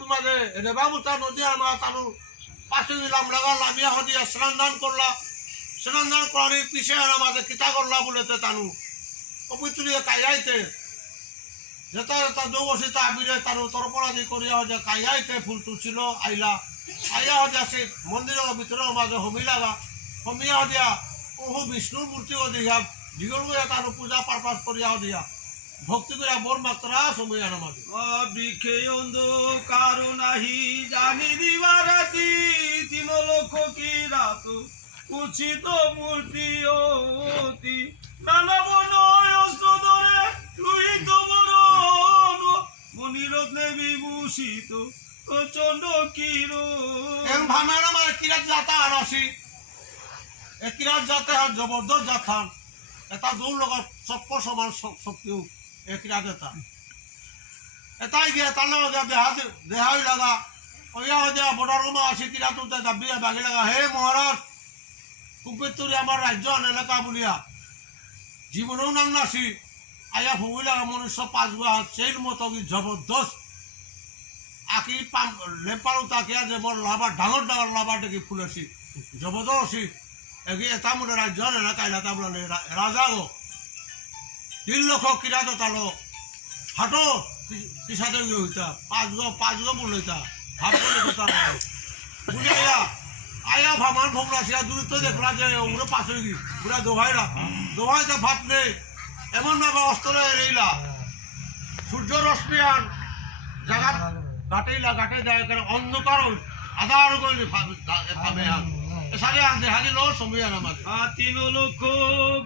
তোমাদের রেবাবুতা নদী আমার তানু পাশে দিলাম লাগা লামিয়া হদিয়া স্নান দান করলা স্নান দান করার পিছিয়ে আমাদের কিতা করলা বলেতে তানু অপিতুলিয়ে কাইয়াইতে যেটা যেটা দৌবসিতা আবিরে তানু তরপরাধি করিয়া হজে কাইয়াইতে ফুল তুলছিল আইলা আইয়া হদিয়া সে মন্দিরের ভিতরে মাঝে হমি লাগা হমিয়া হদিয়া প্রভু বিষ্ণুর মূর্তি হদিয়া দিগল গিয়া তানু পূজা পারপাস করিয়া হদিয়া ভক্তি করিয়া বোর মাত্রা সময় আনা মাঝে বৃক্ষে অন্ধকার নাহি জানি দিবারাতি 3 লক্ষ কি রাত উচিত মূর্তি অতি নানা বর্ণ অস্ত্র ধরে লুহিত বরণ মণিরত্নে বিভূষিত প্রচন্ড কিরণ ভামের আমার কিরাত যাতা আনাসি কিরাত যাতে জবরদস্ত যাতান এটা দৌড় লগত সপ্প সমান শক্তিও কিরাত এটাই গিয়ে তার দেহাই লাগা ওইয়া হয়ে বর্ডার রুমা আসি কিরাত দাবিয়া বাগি লাগা হে মহারাজ কুপিতুরি আমার রাজ্য এলাকা বলিয়া জীবনেও নাম নাসি আয়া ভুগি লাগা মনুষ্য 5 গুয়া সেই মতো জবরদস্ত আকি লেপারু তাকিয়া যে মোর লাভা ডাঙর ডাঙর লাভা দেখি ফুলেছি জবরদস্ত এগিয়ে এটা মনে রাজ্য এলাকা এলাকা বলে রাজা গো 3 লক্ষ কিরাত তালো হাটো পিছাতে গিয়ে হইতা 5 গো বলইতা ভাব করে কথা বুঝাইয়া আয়া ভামান ভোগলা সিয়া দূরত্ব দেখলা যে ওরে পাশে গিয়ে পুরা দোহাইটা ভাত নেই এমন ভাবে অস্ত্র এড়িলা সূর্য রশ্মিয়ান জায়গা গাটে যায় কেন অন্ধকার আধার করে ভাবে সারে আনতে হাজি লো সময় আনা মাঝে 3 লক্ষ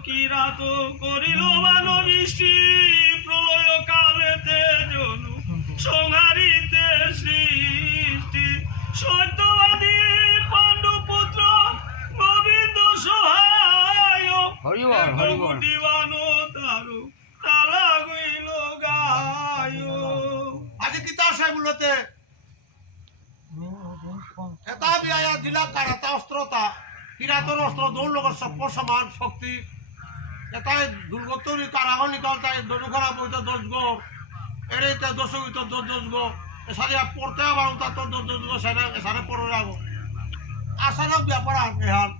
কি রাত করিল বানো বৃষ্টি প্রলয় কালেতে জনু সংহারিতে সৃষ্টি সত্যবাদী পাণ্ডু পুত্র গোবিন্দ সহায় কোটি বানো তারু তালা গইল গায় আজি কিতাব সাহেব বলতে এটা বিয়া দিলা কারাতা অস্ত্রতা কিরাতর অস্ত্র দৌড় লগর সপ্প সমান শক্তি এটাই দুর্গতরি কারাহ নিকালতাই দনুখরা বইত 10 গো এড়েতে 10 হইতো 10 গো সারিয়া পড়তে আবার তা তো 10 গো সারে পড়ে রাখো আসানক ব্যাপার আনহাল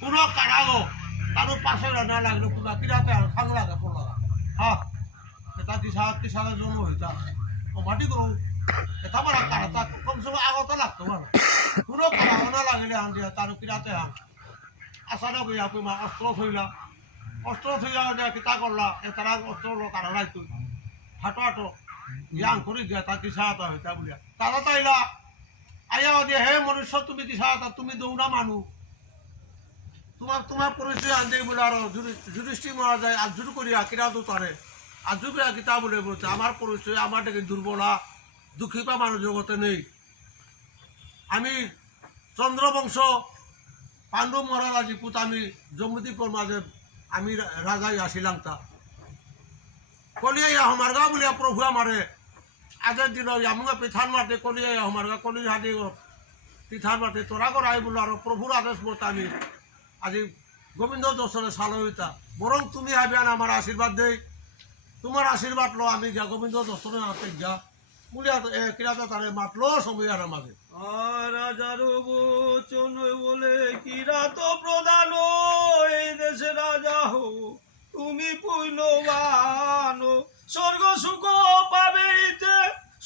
কোনো কারাগো তারও পাশে না লাগলো পুরা কিরাতে আর খাং লাগে পড়লা হ্যাঁ এটা কিসারে জন্ম হইতা ও মাটি করো এটা মারা কারাতা কমসে কম আগত লাগতো না কোনো কারাহ না লাগলে আন দিয়া তারও কিরাতে আন আসানক ইয়া কইমা অস্ত্র থইয়া কিতা করলা তারা অস্ত্র লোক আর নাই তুই হাটো ইয়াং করি গিয়া তা কিসাতা হইতা বলিয়া তারা তাইলা আয়া দিয়ে হে মনুষ্য তুমি কিসাতা তুমি দৌড়া মানু তোমার পরিচয় আনতে বলে আরো যুধিষ্ঠি মারা যায় আজুর করিয়া কিরাতো তারে আজু করিয়া কিতা বলে বলছে আমার পরিচয় আমার দেখে দুর্বলা দুঃখীপা মানুষ জগতে নেই আমি চন্দ্রবংশ পাণ্ডু মহারাজি পুত আমি জম্মুদ্বীপের মাঝে আমি রাজাই আসিলাম তা কলিয়া আমার গা বলিয়া প্রভু আমারে আগের দিন আমুকে পিঠান মারতে কলিয়া আমার গা কলি হাতি পিঠান মারতে তোরা করে আই বলো আর প্রভুর আদেশ মতো আমি আজি গোবিন্দ দর্শনে সাল হইতা বরং তুমি আইবেন আমার আশীর্বাদ দেই তোমার আশীর্বাদ লো আমি গিয়া গোবিন্দ দর্শনে আনতে গিয়া বলিয়া কিরাতা তারে মাতলো সময় আর আমাকে রাজার বচন বলে কিরাত প্রধান এই দেশে রাজা হো তুমি পুণ্যবান স্বর্গ সুখ পাবে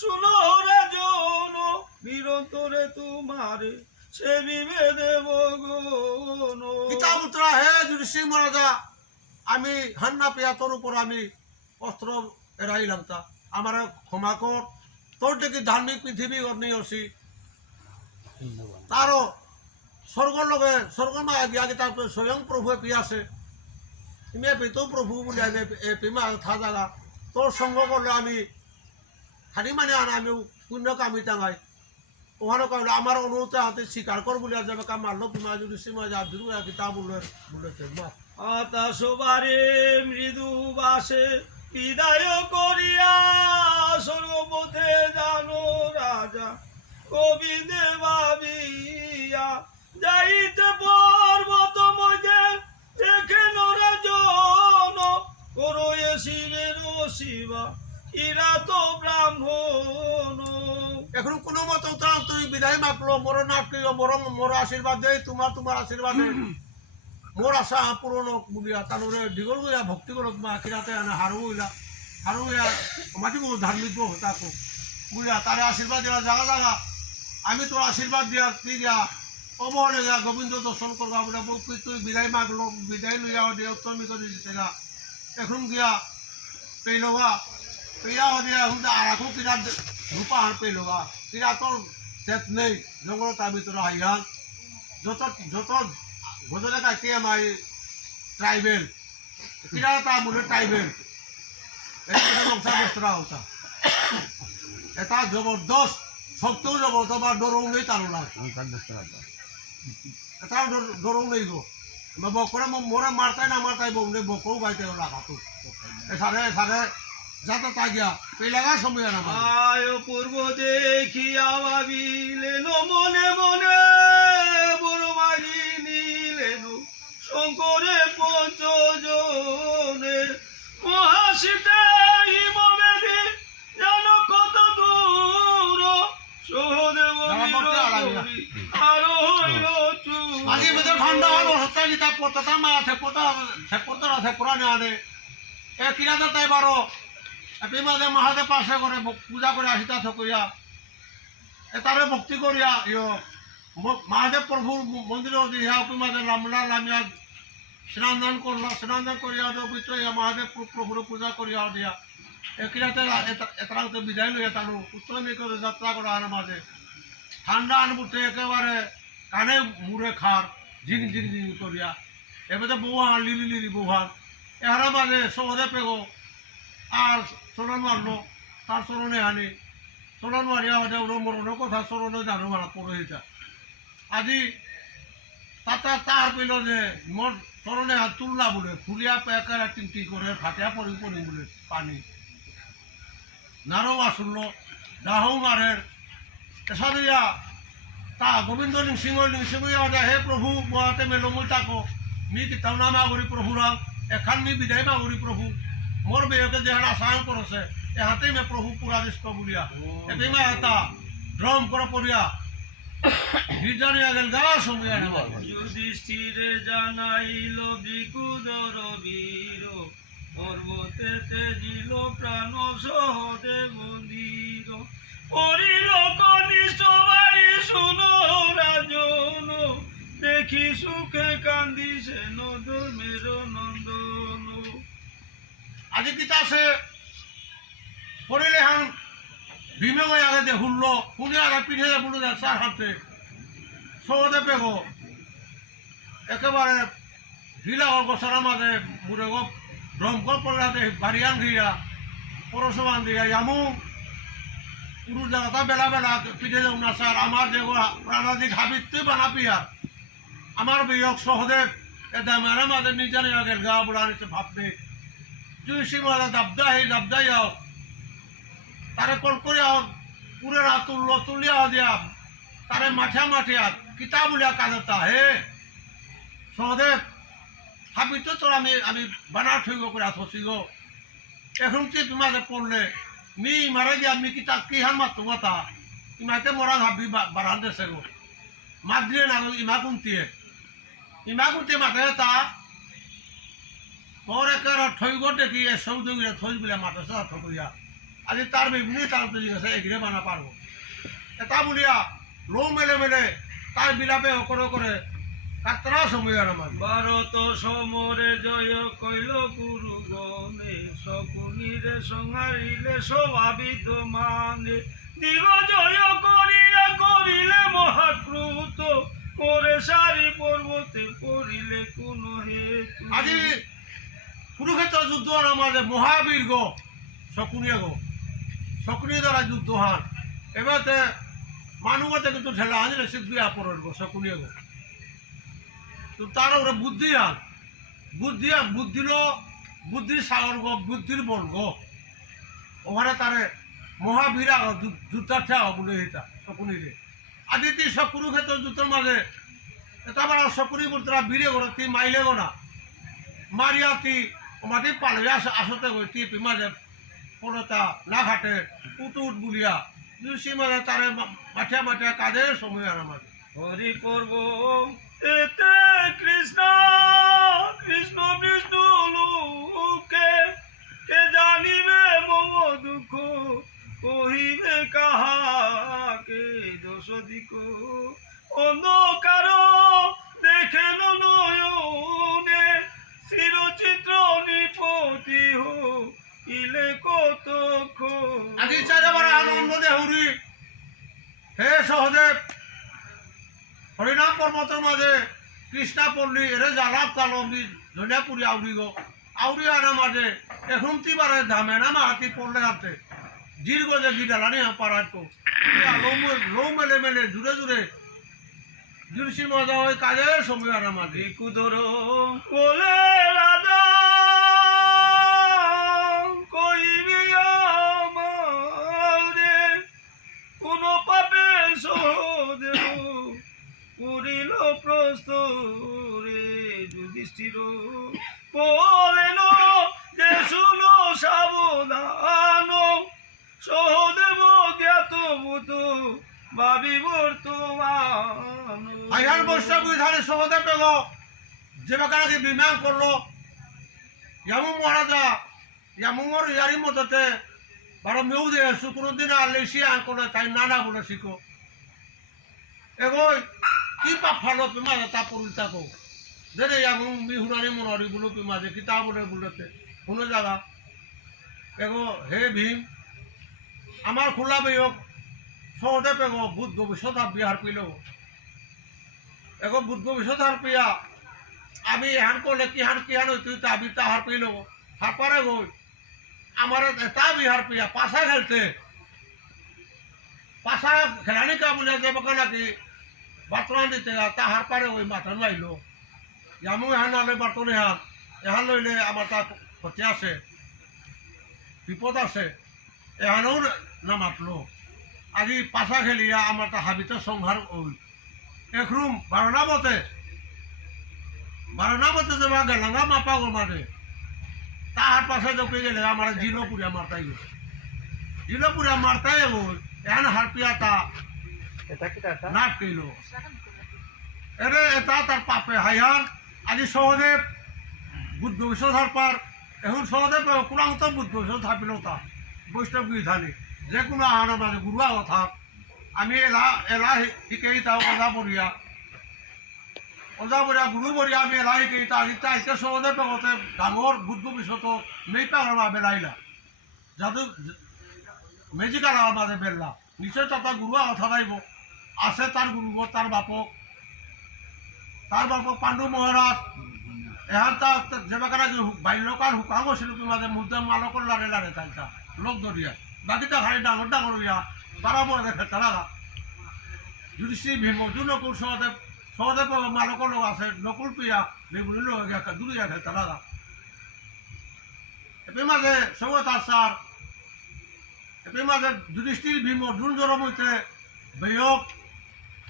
শুনো রাজন নিরন্তরে তোমারে সে বিভেদে বগন পিতাপুত্রা হে যুধিষ্ঠির মহারাজা আমি হান্না পেয়া তোর উপর আমি অস্ত্র এড়াইলাম তা আমার ক্ষমা কর তোর দেখি ধার্মিক পৃথিবী অগ্নি অসি তারও স্বর্গর লগে স্বর্গমা গিয়া তার স্বয়ং প্রভু পিয়াছে তুমি পেতো প্রভু বলে পিমা থা জাগা তোর সঙ্গ করলে আমি খালি মানে আনা আমি পুণ্য কামি টাঙাই ওখানে কইল আমার অনুরোধে হাতে স্বীকার কর বলে যাবে কাম মারলো পিমা যদি সীমা যা দূর কিতা বলেছে মা আতাশবারে মৃদু বাসে বিদায় করিয়া স্বর্গপথে জানো রাজা গোবিন্দে ভাবিয়া যাইতে পর্বত মধ্যে দেখেন রাজন করয়ে শিবের শিবা কিরাত ব্রাহ্মণ এখন কোনো মতো উত্তরান্তরী বিদায় মাগলো মোর নাটকীয় মোর আশীর্বাদ দেয় তোমার আশীর্বাদে মোর আশা পূরণ বুলিয়া তাহলে দীঘল গইয়া ভক্তি করত মা কিরাতে আনা হারু হইয়া মাটি ধার্মিক তাকো বুলিয়া তারে আশীর্বাদ দিয়া জাগা আমি তোর আশীর্বাদ দিয়া অবহলে যা গোবিন্দ দর্শন করবা বলে তুই বিদায় মাগলো বিদায় লইয়া দিয়ে উত্তমিত দিতে গা এখন গিয়া পেলবা পেয়া দিয়া এখন আর এখন কিরা রূপা হার পেলবা কিরা তোর তেত নেই জঙ্গল তার ভিতরে হাইয়ান যত গজলে কাকে আমার ট্রাইবেল কিরা তা মনে ট্রাইবেল নকশা বস্ত্রা হতা এটা জবরদস্ত সত্যও জবরদস্ত বা ডরং নেই তার এটা ডরং নেই গো বকরে মোরে মারতাই না মারতাই বলে বকও গাইতে লাগাতো সারে যাতে তা গিয়া পেলাগা সময় না আয় পূর্ব দেখিয়া ভাবিলেন মনে মনে বড় মাগি নিলেন শঙ্করে পঞ্চজনে মহাশীতে হিমবেদী যেন কত দূর সহদেব আরো হইল আগে বেদে ঠান্ডা হলো হতে গিতা পড়তা মা পড়তা পুরানে আনে এ কিরাতে তাই বারো এপি মাঝে মহাদেব পাশে করে পূজা করে আসিতা থকইয়া এটারে ভক্তি করিয়া মহাদেব প্রভুর মন্দিরে দিয়া অপি মাঝে লামিয়া স্নান দান করলা স্নান দান করিয়া পবিত্র মহাদেব প্রভুর পূজা করিয়া দিয়া একিরাতে এতরাতে বিদায় লইয়া তানু উত্তরমী করে যাত্রা করা আনে মাঝে ঠান্ডা আনবুতে একেবারে কানে মুড়ে খার ঝিং করিয়া এবারে বৌহান লিলি বৌহান এহারা মাঝে শহরে পেগো আর চরণ মারলো তার চরণে আনি চরণ মারিয়া মাঝে ওর মরণের কথা চরণে জানো মারা পুরোহিতা আজি তার পেল যে মোর চরণে হাত তুললা বলে ফুলিয়া পেকারা টিংটি করে ফাটিয়া পড়ি বলে পানি নারও আসুল্লো দাহও মারের এসা দিয়া তা গোবিন্দ নিংসিংহ হে প্রভু মহাতে মেলমূল তাকো মি কিতাও না মাগরি প্রভুরা এখান মি বিদায় মাগরি প্রভু মোর বেয়কে যে হারা সায়ন করছে এ হাতেই মে প্রভু পুরা দিষ্ট বলিয়া এতেই মা এটা ড্রম করে পড়িয়া নির্জানিয়া গেল গা সঙ্গে যুধিষ্ঠিরে জানাইল বিকুদর বীর পর্বতেতে জিল প্রাণ সহদে মন্দির পরিল কনিষ্ঠ ভাই শুনো রাজন দেখি সুখে কান্দিছে নদমের নন্দন আজি কিতা আছে পড়িলে হান ভীমে গই আগে দে হুল্লো শুনে আগে পিঠে দে বুড়ো চার হাতে সহদে পেগো একেবারে ঢিলা গছার মাঝে বুড়ে গো ড্রমকল পড়লাতে বাড়িয়ান দিয়া পরশবান দিয়া ইয়ামু পুরো জায়গাটা বেলা পিঠে যাও না স্যার আমার যে প্রাণাদিক হাবিতে বানা পিয়া আমার বিয়োগ সহদেব এটা মারা মাঝে নিজানি আগের গা বুড়ানিতে ভাবতে তুই সীমারা দাবদাই আও তারে কল করে আও পুরে রা তুলিয়া দিয়া তারে মাঠিয়া কিতা বলিয়া কাজতা হে সহদেব হাবিতে তোর আমি বানা থইব করে থসি গো এখন কি তোমাকে পড়লে মি মারা গিয়া মি কিতা কি হান মাত তোমাতা ইমাতে মরা হাবি বারান দেছে গো মাত দিয়ে না ইমা কুন্তিয়ে মাতে তা তোর একের ঠইব দেখি এ সৌদগিরা থই বলে মাতে সা ঠকইয়া আজি তার বেগুনি তার তো জিজ্ঞাসা এগিরে বানা পারবো এটা বলিয়া লো মেলে তার বিলাপে করে কাতরা সময় আর আমার ভারত সমরে জয় কইল গুরু গণে শকুনিরে সংহারিলে স্বভাবিত মানে দিগ জয় করিলে মহাক্রুত করে সারি পর্বতে পড়িলে কোন হেতু আজি কুরুক্ষেত্র যুদ্ধ আর আমাদের মহাবীর গো শকুনিয়ে দ্বারা যুদ্ধ হান এবারে মানুষতে কিন্তু ঠেলা আনলে সিদ্ধি পড়ল গো শকুনিয়ে গো তো তার ওরা বুদ্ধি আন বুদ্ধির সাগর গো বুদ্ধির বল গো ওখানে তারে মহাবীরা যুদ্ধার্থে বলে এটা শকুনিরে আদিতি সব কুরুক্ষেত্র যুদ্ধের মাঝে এটা আবার শকুনি বলতে বীরে গো তুই মাইলে গো না মারিয়া তুই মাটি পালে আসতে গই তুই মাঝে পড়তা না ঘাটে উঠ বুলিয়া জুসি মাঝে তারে মাঠে মাঠে কাজের সময় আর আমাদের হরি পর্ব এতে কৃষ্ণ কৃষ্ণ বিষ্ণু লোকে কে জানিবে মম দুঃখ কহিবে কাহাকে দোষ দিক অন্ধকার দেখেন নয়নে চিরচিত্র নিপতি ইলে কত আজি চাইলে বড় আনন্দ দেহুরি হে সহদেব হরিনাম পর্বতের মাঝে কৃষ্ণা পল্লী এরে জ্বালাপ কালম্বি ধনিয়াপুরি আউরি গো আউরি আনা মাঝে এখন তিবারে ধামে না মাহাতি পড়লে হাতে জির গজে গিডালানি পাড়াত কো রৌ মেলে মেলে জুড়ে জুড়ে জুরসি মজা হয় কাজের সময় আনা মাঝে কুদর বলে রাজা কইবি আমারে কোন পাপে সহদেব করিল প্রস্তরে যুধিষ্ঠির বলেন যে শুনো সাবধান সহদেব জ্ঞাত ভূত ভাবি বর্তমান আইহার বৈষ্ণব বিধানে সহদেব পেল যে বাকারাকে বিমান করলো ইয়ামু মহারাজা ইয়ামুর ইয়ারি মততে বারো মেউ দিয়ে শুক্রদিন আলেসি আঁকলে তাই নানা বলে শিখো এগোই কি পাপ ফালো পিমা তা পরিতা কো দেরে ইয়ামু বিহুরানি মনারি বলো পিমা যে কিতা বলে বলতে কোনো জায়গা এগো হে ভীম আমার খোলা বেয়ক সহদেব এগো বুধ ভবিষ্যৎ বিহার পিল এগো বুধ ভবিষ্যৎ হার পিয়া আমি হান করলে কি হান তুই তা আমি তা হার পিল হারপারে গই আমার এটা বিহার পিয়া পাশা খেলতে পাশা খেলানি কা বলে যে বকা নাকি বাতরান দিতে তা হারপারে ওই মাথান লাইলো ইয়ামু এহান আলে বাতনে হান এহান লইলে আমার তা ক্ষতি আছে বিপদ আছে এহানও নামাতলো আজি পাশা খেলিয়া আমার তা হাবিতে সংহার ওই একরুম বারোনা মতে যে গেলাঙ্গা মাপা গো মারে তাহার পাশে যখন গেলে আমার জিলোপুরিয়া মারতাই গেছে জিলোপুরিয়া মারতাই গো এহান হারপিয়া তা নাট কইল এরে এটা তার পাপে হাইহার আজি সহদেব বুদ্ধ ভবিষ্যৎ হারপার এখন সহদেব কুলাঙ্গ বুদ্ধ ভবিষ্যৎ হারপিল তা বৈষ্ণব বিধানে যে কোনো আহার মাঝে গুরুয়া কথা আমি এলা শিকেই তাও ওজা বরিয়া গুরু বরিয়া আমি এলা শিকেই তা ইতা সহজে পেগতে ডাঙর বুদ্ধ বিশ্বত মেই পাগলা বেলাইলা যাদু মেজিকাল মাঝে বেললা নিশ্চয় তার গুরুয়া কথা নাইব আছে তার গুরু তার বাপক পাণ্ডু মহারাজ এহান তা যেবাকারা বাল্যকাল হুকাম শিল্পী মাঝে মুদ্রা মালকর লারে লারে তাইতা লোক ধরিয়া বাকিটা খালি ডাঙর ডাঙর ইয়া তারা বলে দেখে তারা যুধিষ্ঠি ভীম অর্জুন নকুল সহদেব মালকর লোক আছে নকুল পিয়া বেগুনি লোক দূরে গেছে তারা এপি মাঝে সৌগত আসার এপি মাঝে যুধিষ্ঠির ভীম অর্জুন জরম হইতে বেয়ক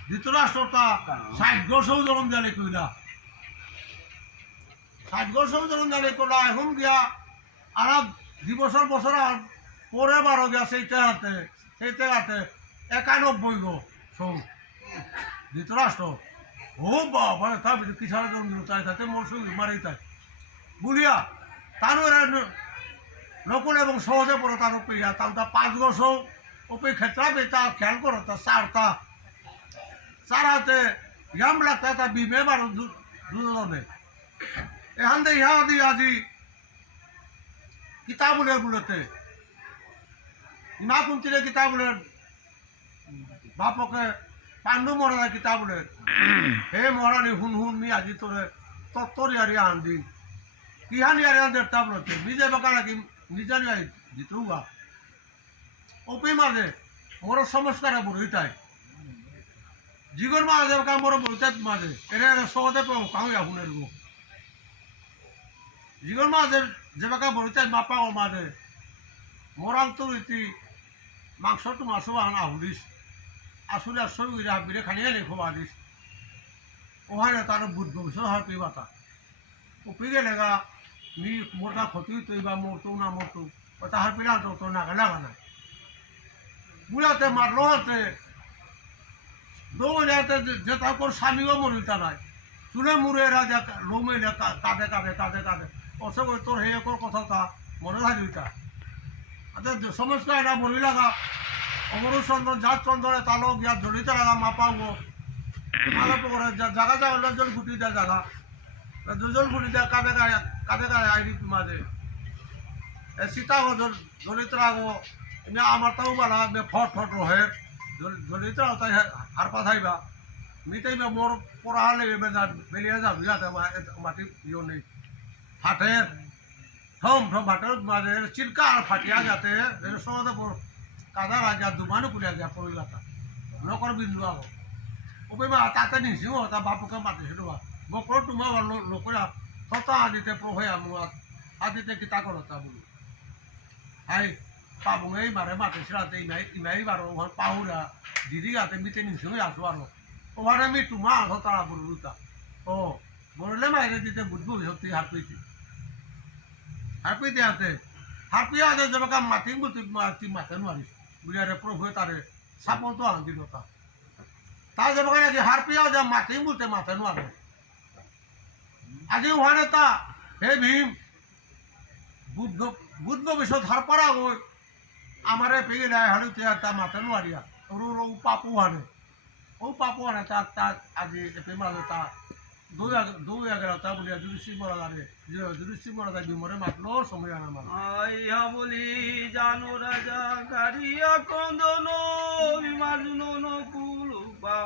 ধৃতরাষ্ট্রতা 60 বছর জরম জানি কইলা 60 বছর জরম জানি কইলা এখন গিয়া আর 2 বছর আর পরে বারো গিয়া সেইতে হাতে 91 গো সৌ ধৃতরাষ্ট্র ও বাবা তার কিসার জন্ম তাই তাতে মরসু মারি তাই বুলিয়া তার নকুল এবং সহজে পড়ে তার পেয়া তা 5 বছর ওপে ক্ষেত্রা পেতা খেয়াল করো তা চার হাতে ইয়াম লাগতা তা বিমে বারো দুজনে এখান থেকে ইহা দি আজি কিতাবুলের বুলেতে ইমা কুন্তিরে কিতাবুলের বাপকে পাণ্ডু মহারাজা কিতাবুলের হে মহারানী হুন মি আজি তোরে তত্তর ইয়ারি আন দিন কিহান ইয়ারি আন দেড়টা বলতে নিজে বাকা নাকি নিজে নিয়ে জিতুগা ওপি মাঝে মোর সংস্কারে বড়ইতাই জীবন মাঝে বাকা মোর বড়ইতাই মাঝে এরে সহজে কাহুয়া হুনের গো জীবন মাঝে যে বাকা বড়ইতাই মাপা ও মাঝে মোরাল তো রীতি মাংস তো মাছও আনা হুদিস আসলে আসলে উইরা বিরে খানিয়ে লেখো আদিস ওখানে তার বুদ্ধ বিষয় হয় পেয়ে বাতা ও পেয়ে গেলে গা মি মোরটা ক্ষতি তুই বা মরতো না মরতো ও তাহার পেলা তো নাগা লাগা না বুড়াতে মারলো হাতে দৌড়াতে যে তারপর স্বামীও মরিতা নাই চুলে মুড়ে রাজা লোমে কাঁদে কাঁদে কাঁদে কাঁদে অসে তোর হে কথা তা মনে থাকিতা আচ্ছা সমস্ত এটা মরি লাগা অমরু চন্দ্র জাত চন্দ্রে তালো গিয়া জড়িতে লাগা মাপাবো আলো করে জায়গা জায়গা দুজন গুটি দেয় জায়গা দুজন গুটি দেয় কাঁদে কাঁদে আইডি মাঝে সীতা জড়িত রাখো এমনি আমার তাও বলা ফট ফট রহে জড়িত তাই হার পাঠাইবা মিটাইবা মোর পড়া হলে বেরিয়ে যাবি যাতে মাটি ইয়ে নেই হাটের থম থম হাটের মাঝে চিল্কা আর ফাটিয়া যাতে সহজে কাদা রাজা দুমানো কুলিয়া গিয়া পড়িলাতা নকর বিন্দু আগ ওবে মা তাতে নিছি ও তা বাপুকে মাতিছিল বা বকর তোমা লোকরা সতা আদিতে প্রভয়া মুয়াত আদিতে কিতা করতা বলি হাই পাবো এই মারে মাতিছিল ইমাই বারো ওখানে পাহুরা দিদি গাতে মিতে নিছি আসো আরো ওখানে আমি তোমা আসো তারা বলুতা ও বললে মাইরে দিতে বুঝবো সত্যি হারপিতে হাতে হারপিয়া হাতে যেবাকা মাতি বলতে মাতে নোৱাৰিছ বুঝারে প্রভু তারে সাপোর্ট আন দিল তাই যেবাকা নাকি হারপিয়া যে মাতি বলতে মাতে নোৱাৰে আজি ওখানে তা হে ভীম বুদ্ধ বিশ্বত হারপারা গই আমারে পেয়ে লাই হালু তা মাতে নোৱাৰিয়া ও পাপু হানে ও পাপু হানে তা আজি এপে মাঝে তা দৌ এগারোটা বলিয়া যুধিষ্ঠির মরা যাবে যুধিষ্ঠির মরা যাবে মরে মাতলো সময় আনা মানে আইয়া বলি জানো রাজা গাড়িয়া কন্দন বিমার্জুন নকুলবা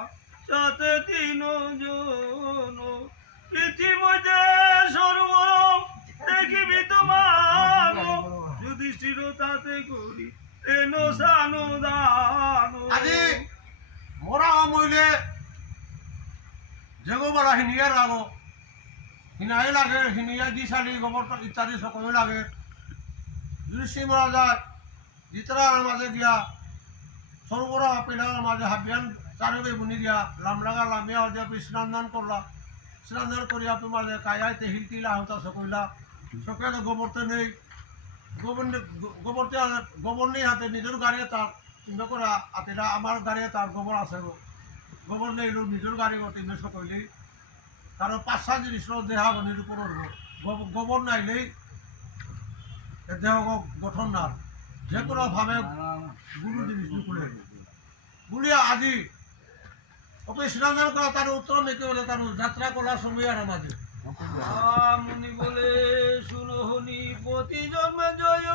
সাথে তিন জন পৃথিবীতে সর্বরম দেখিবি তোমার যুধিষ্ঠির তাতে করি এনো সানো দান আজি মরা মইলে যেগো বলা হিনিয়া লাগো হিনাই লাগে হিনিয়া দি শালি গোবর ইত্যাদি সকল লাগে যুধিষ্ঠির মরা যায় জিতরার মাঝে গিয়া সরবরা পেলার মাঝে হাবিয়ান চারবে বুনি দিয়া লামলাগা লামিয়া হইয়া স্নান করলা স্নান করিয়া মাঝে কায়াইতে হিলতিলা হতা সকইলা সকালে গোবরতে নেই গোবর নেই হাতে নিজের গাড়িয়ে তার তিনটা করে আতিরা আমার গাড়িয়ে তার গোবর আছে গো গোবর নেই নিজের গাড়ি তিনটা সকলেই কারণ 5-7 জিনিস দেহা নিরূপণ গোবর নাইলেই দেহ গঠন না যে কোনো ভাবে গুরু জিনিস নুকুলে বুলিয়া আজি অফিস স্নান করা তার উত্তর মেকে বলে তার যাত্রা করার সময় আর মাঝে মুনি বলে শুনো হনি প্রতি জন্মে জয়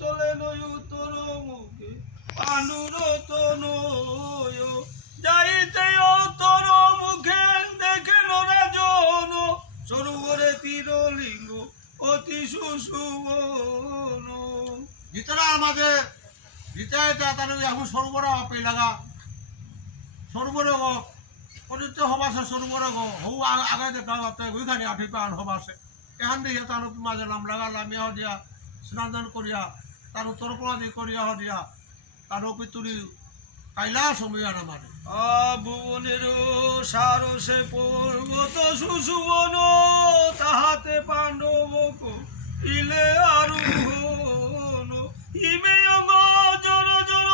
চলে নয় উত্তর মুখে পাণ্ডুরত নয় যাইতে উত্তর মুখে দেখে রাজন সরোবরে তীরলিঙ্গ অতি সুসুবন জিতরা আমাদের জিতায় তার এখন সরোবর আপে লাগা সরোবর পবিত্র হবাসে সরোবর হৌ আগে দেখা ওইখানে আঠি পান হবাসে এখান দিয়ে তার মাঝে নাম লাগা লামিয়া দিয়া স্নান করিয়া তার তর্পণা দিয়ে করিয়া দিয়া তার পিতুরি কাইলা সময় আর আমার ভুবনের সারসে পর্বত সুসুবন তাহাতে পাণ্ডব ইলে আরোহণ হিমে অঙ্গ জর জর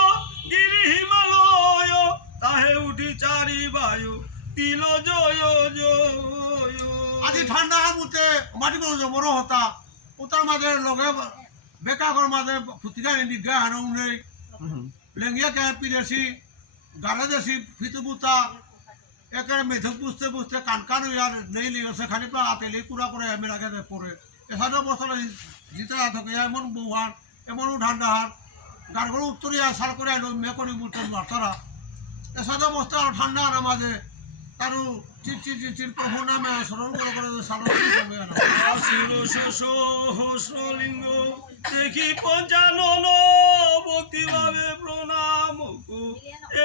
গিরি হিমালয় তাহে উঠি চারি বায়ু তিল জয় জয় আজি ঠান্ডা মুতে মাটি মরো হতা উতার মাঝে লগে বেকাগর মাঝে ফুটিকা নিগা হানো নেই লেঙ্গিয়া কে পিরেছি গাড়ে দেছি ফিতুবুতা একেবারে মেধক বুঝতে বুঝতে কান ইয়ার নেই লিগছে খালি পা আতেলি কুড়া করে আমি রাখে পড়ে এখানে বছর জিতে থাকে এমন বৌহান এমন ঠান্ডা হান গাড়গুলো উত্তরিয়া সার করে আইলো মেকরি বলতে মারতারা এসাদা বস্তা আর ঠান্ডা আনা মাঝে তারও চির প্রভু নামে স্মরণ করে সহস্রলিঙ্গ দেখি পঞ্চানন ভক্তি ভাবে প্রণাম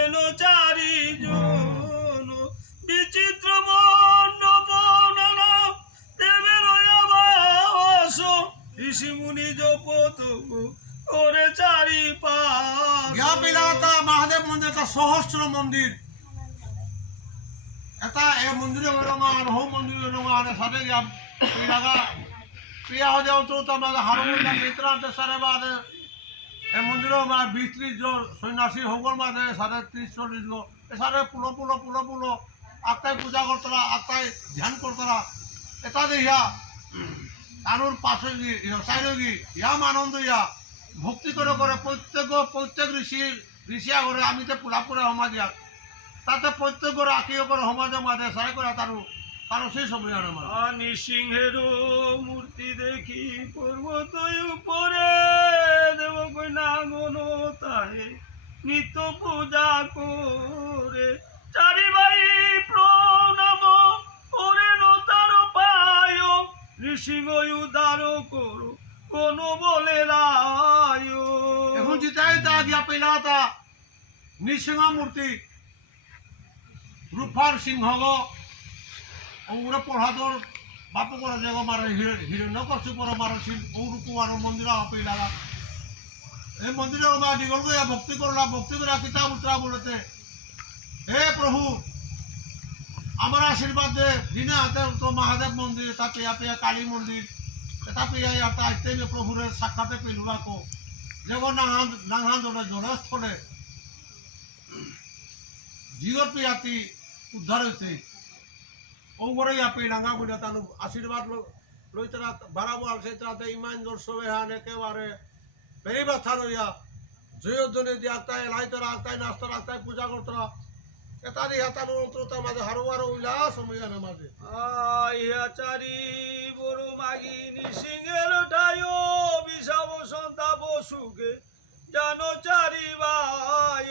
এলো চারি জন বিচিত্র মণ্ডপ নানা দেবের আবাস ঋষি মুনি জপত করে চারি পাশ মহাদেব মন্দির একটা সহস্র মন্দির এটা এই মন্দিরে রঙান হো মন্দিরে রঙান সাথে লাগা প্রিয়া হয়ে যাও তো তোমাদের হারমোনিয়াম ইতরাতে সারে বাদে এই মন্দিৰৰ মানে 20-30 জন সন্ন্যাসী সকল মাঝে 30-40 গো এসারে পুলো আত্মাই পূজা করতরা আত্মাই ধ্যান করতরা এটা দেখিয়া কানুর পাশে সাইডে গিয়ে ইয়াম আনন্দ ইয়া ভক্তি করে প্রত্যেক ঋষিয়া করে আমি যে পুলাপুরে সমাজ ইয়াক তাতে প্রত্যেক করে আঁকিও করে সমাজে মাঝে সাই করে তারও সেই সময় আর আমার নৃসিংহের মূর্তি দেখি পর্বত উপরে দেব কন্যা গণ তাহে নিত্য পূজা করে চারি ভাই প্রণাম করে নতার পায় নৃসিংহ উদ্ধার করো কোন বলে রায় এখন যেটাই তা গিয়া পেলা তা নৃসিংহ মূর্তি রূপার সিংহ গো ওরা পড়াদর বাপু করে যে মারে হিরণ্য কষ্ট করে মারছিল ওর কুমার মন্দির পেলা এই মন্দিরে ওরা দীঘল গিয়া ভক্তি করে কিতাব উত্তরা বলেতে হে প্রভু আমার আশীর্বাদ দে দিনে হাতে তো মহাদেব মন্দির এটা পেয়া কালী মন্দির এটা পেয়া এটা আইতে প্রভুরে সাক্ষাতে পেলু রাখো যেমন নাহান দলে জলস্থলে জিওর পেয়াতি উদ্ধার হইতে ওরে আপনি ডাঙা বলে তার আশীর্বাদ লই তারা বাড়াবো আর সেই তাতে ইমান দর্শবে হান একেবারে বেরিবার থা লইয়া জয়জনে দিয়ে আত্মায় লাই তারা আত্মায় নাস্তার আত্মায় পূজা করতরা এটা দিয়ে তার অন্তরতার মাঝে হারোয়ার উল্লাস সময়ের মাঝে চারি বড় মাগি নৃসিংহের ডায় বিষাব সন্তাপ সুখে জানো চারি ভাই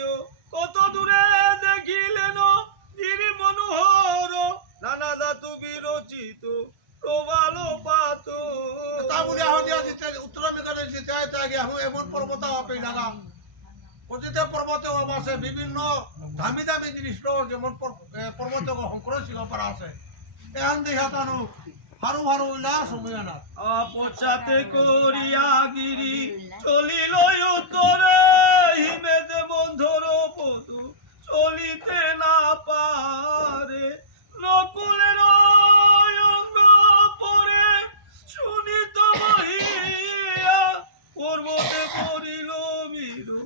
কত দূরে দেখিলেন গিরি মনোহর নানা ধাতু বিরচিত প্রবাল পাত তা বলে আহদিয়া জিতে উত্তর মেঘালয় জিতে আগে এখন এমন পর্বত আপে লাগা প্রতিটা পর্বতে আছে বিভিন্ন দামি জিনিস যেমন পর্বত শঙ্কর সিংহ পারা আছে এখান দেখা তানু হারু উল্লাস সময় না পশ্চাতে করিয়া গিরি চলিল উত্তরে হিমেতে বন্ধর পদু চলিতে না পারে নকুলের অঙ্গ পরে শুনিত বহিয়া পর্বতে পড়িল বীরু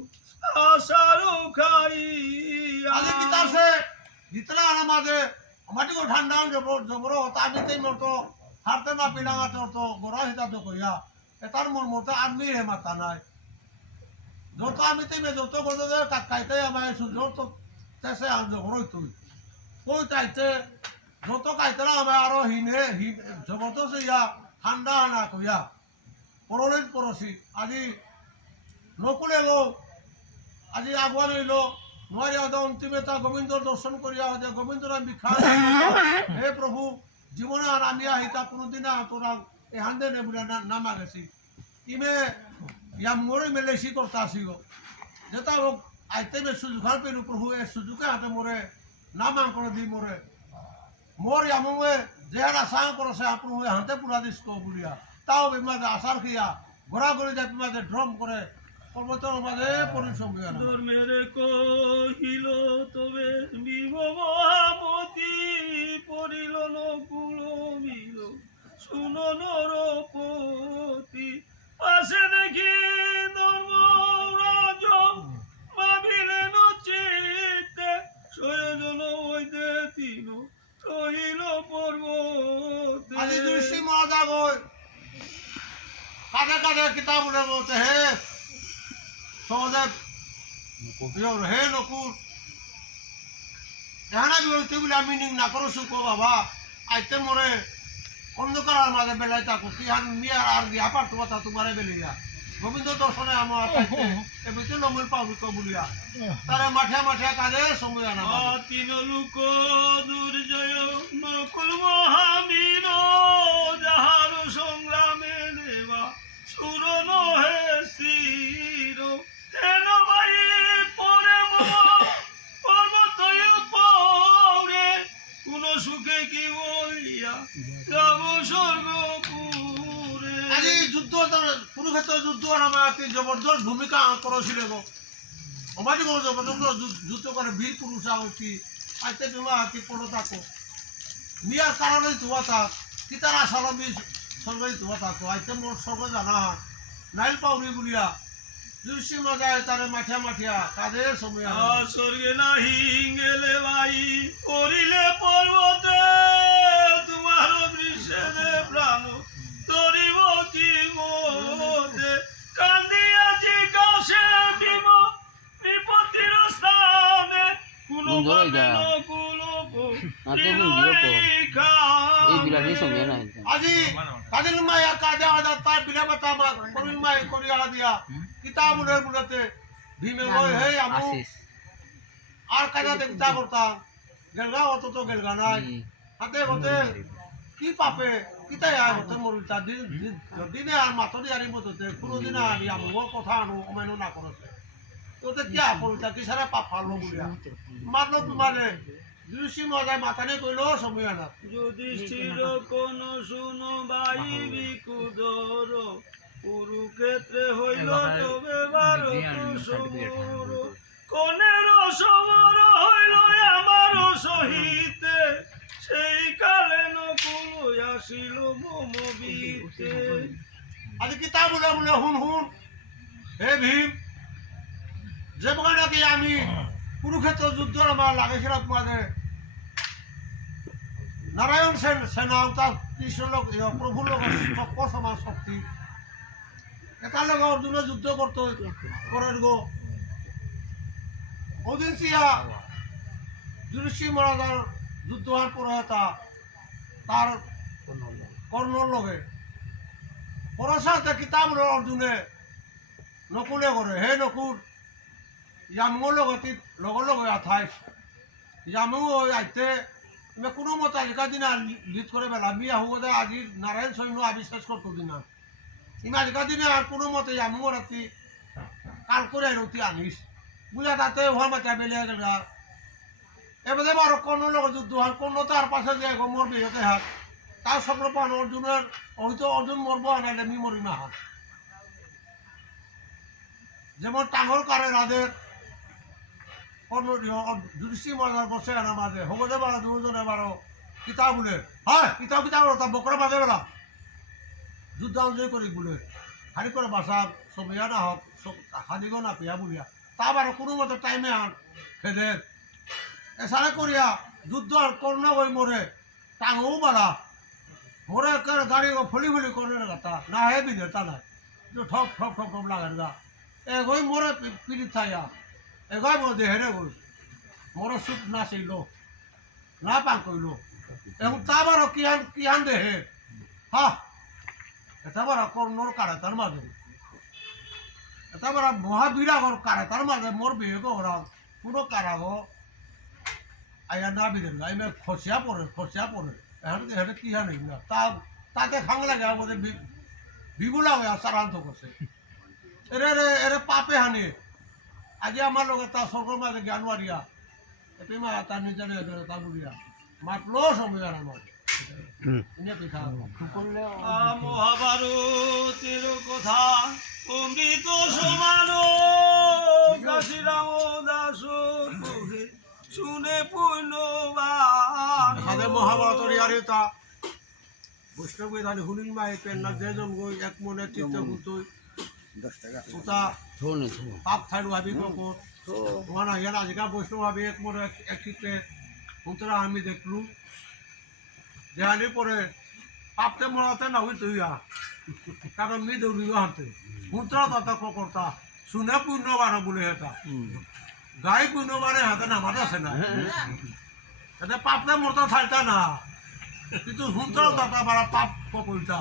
আশার খাইয়া আজ কি তাসে জিতলা আনা মাঝে মাটি কো ঠান্ডা জবর তাবিতে মতো হারতে না পিলাঙা তো গড়া হিতা তো কইয়া এটার মোর মতো আমি হে মাতা নাই যত আমিতে যত গদে কাকাইতে আমায় সুযোগ তো তেসে আন জবর তুই কই তাইতে যত কাইতরা আমায় আরো হিনে জবরদস্ত ইয়া ঠান্ডা আনা কইয়া পরলিত পরশি আজি নকুলে গো আজি আগুয়া রইল নয় অন্তিমে তা গোবিন্দর দর্শন করিয়া গোবিন্দর বিখ্যাত হে প্রভু জীবনে আর আমি আহিতা কোনোদিন তোরা এখান দে নেবুলা নামা গেছি ইমে ইয়া মোরে মেলেছি করতে আসিব যেটা হোক আইতে মে সুযোগ পেলু প্রভু এ সুযোগে হাতে মোরে নাম করে দি মোর ইয়ামে যেহার আশা করছে প্রভু হাতে পুরা দিস বুলিয়া তাও বিমাজে আশার খিয়া ঘোরাঘুরি যায় বিমাজে ড্রম করে পর্বতের মাঝে পরিশ্রম মেরে কহিল তবে বিভ মহামতি পড়িল নকুল মিল শুন নরপতি পাশে দেখি ধর্মরাজ ভাবিলেন চিত্তে সয়োজন হইতে তিন রহিল পর্বতে আজি দৃষ্টি মজা গই কাঁধে কিতাব উঠে বলতে হে সহদেব হে নকুল এখানে বিরতি বলে মিনিং না করো সুখ বাবা আইতে মরে অন্ধকার মাঝে বেলায় থাকো কি হান মিয়ার আর গিয়া পার তোমারে বেলিয়া গোবিন্দ দর্শনে আমার এমনিতে নমিল পাবলিক বলিয়া তারা মাঠে কাজে সময় আনা তিন লোক দুর্জয় নকুল মহাবীর যাহার সংগ্রামে দেবা সুর নহে স্থির হেন ভাই পরে পর্বত পরে কোন সুখে কি বলিয়া যাব স্বর্গপুরে আজি যুদ্ধ কুরুক্ষেত্র যুদ্ধ আমার জবরদস্ত ভূমিকা করছিল গো আমাদের জবরদস্ত যুদ্ধ করে বীর পুরুষ আছি আইতে তোমা হাতি পড়ো থাকো নিয়ার কারণে ধোয়া থাক কি তার আসালামি সরকারি ধোয়া থাকো আইতে মোর সর্ব জানা নাইল পাউরি বলিয়া দুষি মজায় তারে মাঠিয়া মাঠিয়া কাদের সময় স্বর্গে নাহি গেলে ভাই করিলে পর্বতে তোমার বৃষেদে প্রাণ তরিব কি মতে কান্দিয়াছি কাশে দিব বিপত্তির স্থানে কোনো আজি কাদিল মায়া কাজা আদা তার বিনা বাতা মা করিল মাই করি আগা দিয়া কিতাবুলের বুলাতে ভীমে গই হে আমু আর কাজা দেখতা করতা গেলগা অত তো গেলগা নাই হাতে হতে কি পাপে কিতাই আয় হতে মরিতা দিনে আর মাতরি আরি মততে কোনোদিন আনি আমু কথা আনু অমাইনো না করতে তোতে কি আপলতা কি সারা পাপ ফালো বুলিয়া মারলো তোমারে দুষি মজায় মাথানে কইলো সময় না যুধিষ্ঠির কোন শুনো ভাই বিকুদর কুরুক্ষেত্রে হইল তবে ভারত সমর কনের সমর হইল আমার সহিতে সেই কালে নকুল আসিল মম বিতে আজ কিতাব বলে বলে হুন হুন হে ভীম যে নাকি আমি কুরুক্ষেত্র যুদ্ধ আমার লাগাইছিলাম তোমাদের নারায়ণ সেনা তার কৃষ্ণ লোক প্রভুর লোক সমান শক্তি এটার লোক অর্জুনে যুদ্ধ করতো করেন গো ওদিন সিয়া যুধিষ্ঠির মহারাজার যুদ্ধ হওয়ার পরে তার কর্ণর লগে পরসাতে কিতাব অর্জুনে নকুলে করে হে নকুল জামুর লগতি লগে আঠাইছ জামু আইতে কোনো মতো আজিকার দিনা লিড করে বেলা আমি আহোদে আজি নারায়ণ সৈন্য আবিষ্কার করতো দিনা ইমা আজিকার দিনে আর কোনো মতে জামু রাতি কাল করে রতি আনিস বুঝা তাতে হওয়া মাথা বেলে গেল এবারে বারো কর্ণর লগে যুদ্ধ হয় কর্ণ তার পাশে যে মর বিহতে হাত তার সকল পান অর্জুনের হয়তো অর্জুন মরবো আনাইলে আমি মরি না হাত যেমন টাঙ্গর কারে রাধের যুধিষ্ঠির মহারাজ বসে আনা মাঝে হবদে বারো দুজনে বারো কিতাব বলে হয় কিতাব তা বকরা বাজে বেলা যুদ্ধ আঞ্জয় করি বলে হারি করে বাসা সবিয়া না হোক হাদিগো না পেয়া বুলিয়া তা বারো কোনো মতো টাইমে আন খেদে এসারে করিয়া যুদ্ধ আর কর্ণ হয়ে মরে টাঙও বাড়া মরে গাড়ি ফলি ফলি করে গাতা না হে বিধে তা নাই ঠক ঠক ঠক ঠক লাগার গা এগোই মরে পিড়িত থাইয়া এগোই মো দেহেরে গই মরে সুখ না ছিল না পান কইল এবং তা বারো কিহান দেহে হা এটা বারা কর্ণর কারে তার মাঝে এটা বারা মহাবিরাগর কারে তার মাঝে মোর বিয়ে গো ওরা পুরো কারাগ আইয়া না বিদেন না এমনি খসিয়া পড়ে এখন এটা কিহা নেই না তাতে খাং লাগে আমাদের বিবুলা হয়ে সারান্ত করছে এরে পাপে হানি আজি আমার লগে তা সরকার মাঝে জ্ঞানওয়ারিয়া এতে মা তার নিজের তা বুড়িয়া মাতলো সময় আর আমার মহাভারতের কথা অমৃত সমান কাশিরাম দাস শুনে পুণ্যবান মহাভারতের ইয়ারে তা বৈষ্ণব ধানি হুনিল মাই পেন্না যেজন গই এক মনে চিত্ত গুতই 10 টাকা ওটা পাপ থাইলো ভাবি কোকো ওনা ইয়ার আজকা বৈষ্ণব ভাবি এক মনে এক চিত্তে উতরা আমি দেখলু দেহালির পরে পাপতে মরাতে না হই তুইয়া কারণ মি দৌড়িও হাতে উতরা তত করতা শুনে পুণ্যবান বলে হেতা গাই পুণ্যবানে হাতে নামাজ আছে না এটা পাপতে মরতা থাকতা না কিন্তু হুন্তরা দাতা বারা পাপ কইতা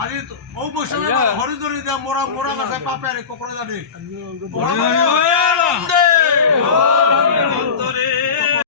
আজি ও বৈষ্ণব হরিদরি দে মোরা মোরা গাছে পাপে আরে কোকড়া জানি